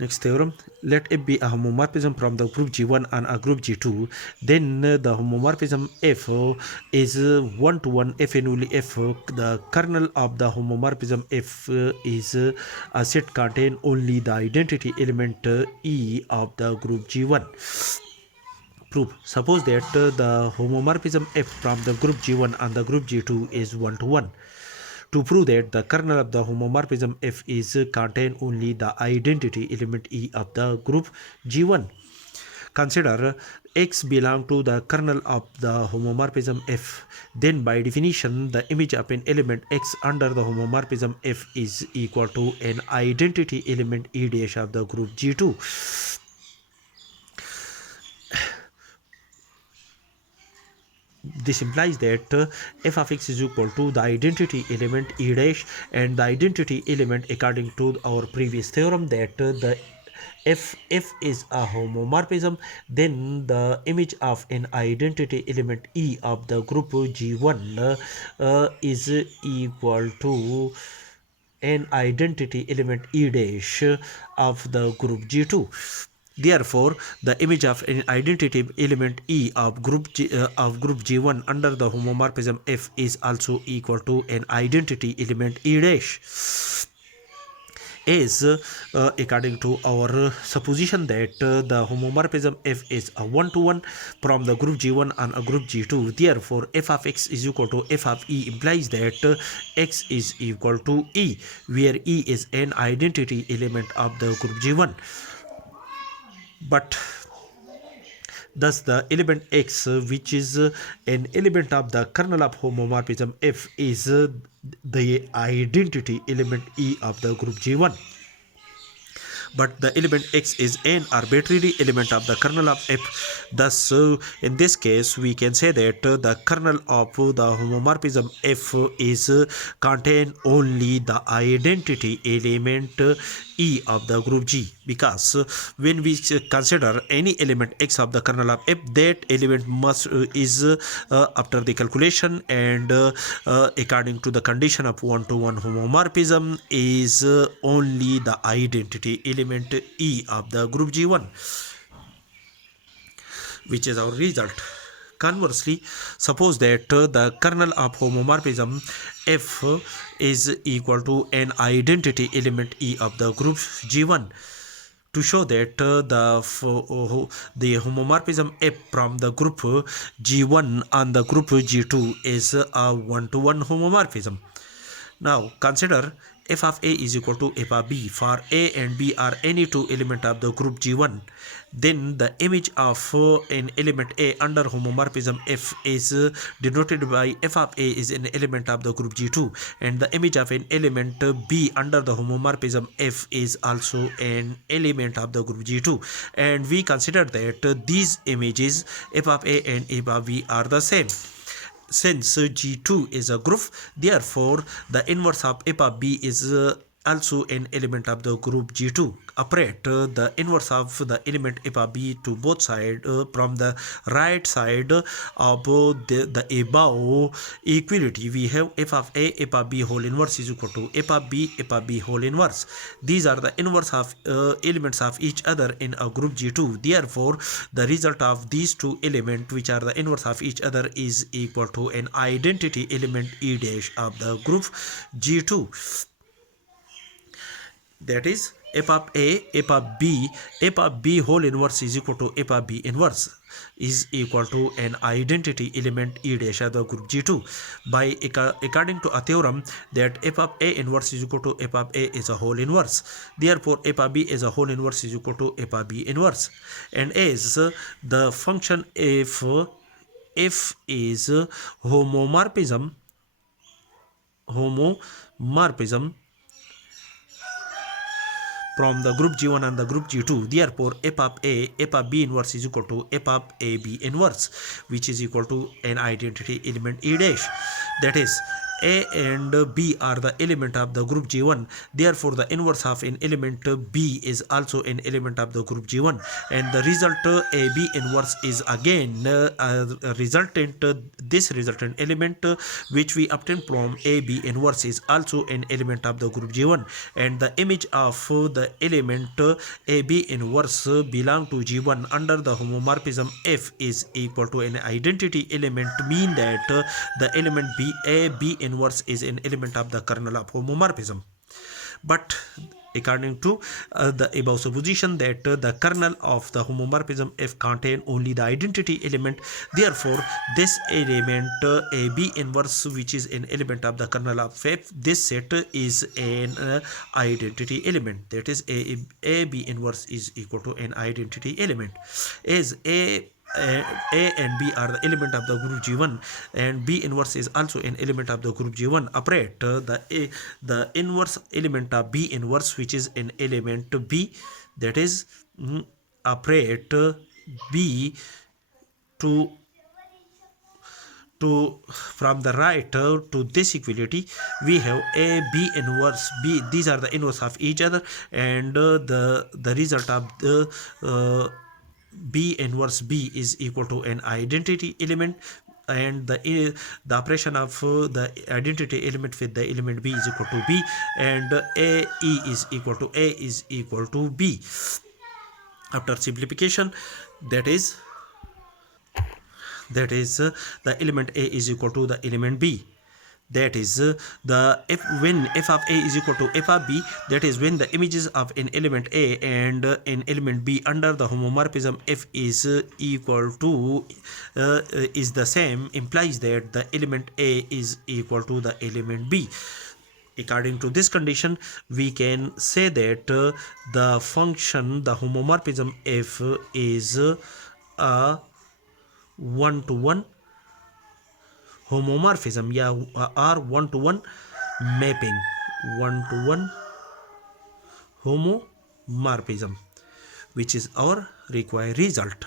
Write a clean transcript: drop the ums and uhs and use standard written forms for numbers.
Next theorem, let F be a homomorphism from the group G1 and a group G2, then the homomorphism F is one-to-one F and only F. The kernel of the homomorphism F is a set contain only the identity element E of the group G1. Proof. Suppose that the homomorphism F from the group G1 and the group G2 is one-to-one. To prove that the kernel of the homomorphism F is contain only the identity element E of the group G1. Consider X belong to the kernel of the homomorphism F. Then by definition, the image of an element X under the homomorphism F is equal to an identity element E dash of the group G2. This implies that f of x is equal to the identity element E dash, and the identity element, according to our previous theorem, that the if f is a homomorphism, then the image of an identity element E of the group G1 is equal to an identity element E dash of the group G2. Therefore, the image of an identity element E of group G1 under the homomorphism F is also equal to an identity element E dash. Is according to our supposition that the homomorphism F is a one-to-one from the group G1 and a group G2. Therefore, f of x is equal to f of E implies that x is equal to E, where E is an identity element of the group G1. But thus the element X, which is an element of the kernel of homomorphism F, is the identity element E of the group G1. But the element X is an arbitrary element of the kernel of F. Thus, in this case, we can say that the kernel of the homomorphism F is contain only the identity element E of the group G, because when we consider any element X of the kernel of F, that element must is after the calculation and according to the condition of one-to-one homomorphism is only the identity element E of the group G1, which is our result. Conversely, suppose that the kernel of homomorphism F is equal to an identity element E of the group G1. To show that the homomorphism F from the group G1 and the group G2 is a one-to-one homomorphism. Now consider f of A is equal to f of B. For A and B are any two elements of the group G1, then the image of an element A under homomorphism F is denoted by f of A is an element of the group G2, and the image of an element B under the homomorphism F is also an element of the group G2. And we consider that these images f of A and f of B are the same. Since G2 is a group, therefore the inverse of f of B is also an element of the group G2. Operate the inverse of the element f of B to both sides from the right side of the above equality. We have f of A, f of B whole inverse is equal to f of B, f of B whole inverse. These are the inverse of elements of each other in a group G2. Therefore, the result of these two elements, which are the inverse of each other, is equal to an identity element E dash of the group G2. That is f of A, f of B whole inverse is equal to f of B inverse is equal to an identity element E dash of the group G2 by according to a theorem that f of A inverse is equal to f of A is a whole inverse. Therefore, f of B is a whole inverse is equal to f of B inverse. And as the function f is homomorphism from the group G1 and the group G2. Therefore, f of A, f of B inverse is equal to f of AB inverse, which is equal to an identity element E dash. That is, A and B are the element of the group G1. Therefore, the inverse of an element B is also an element of the group G1, and the result AB inverse is again a resultant. This resultant element which we obtain from AB inverse is also an element of the group G1, and the image of the element AB inverse belong to G1 under the homomorphism F is equal to an identity element, mean that the element B inverse is an element of the kernel of homomorphism. But according to the above supposition that the kernel of the homomorphism F contain only the identity element, therefore this element AB inverse, which is an element of the kernel of F, this set is an identity element. That is, AB inverse is equal to an identity element, as A and B are the element of the group G1, and B inverse is also an element of the group G1. Operate the inverse element of B inverse, which is an element B, that is, operate B to from the right to this equality. We have A B inverse B, these are the inverse of each other, and the result of the B inverse B is equal to an identity element, and the operation of the identity element with the element B is equal to B, and A E is equal to B. After simplification, that is the element A is equal to the element B. That is the if when f of A is equal to f of B, that is when the images of an element A and an element B under the homomorphism F is equal to is the same, implies that the element A is equal to the element B. According to this condition, we can say that the function, the homomorphism F is a one-to-one homomorphism, yeah, or one-to-one mapping, one-to-one homomorphism, which is our required result.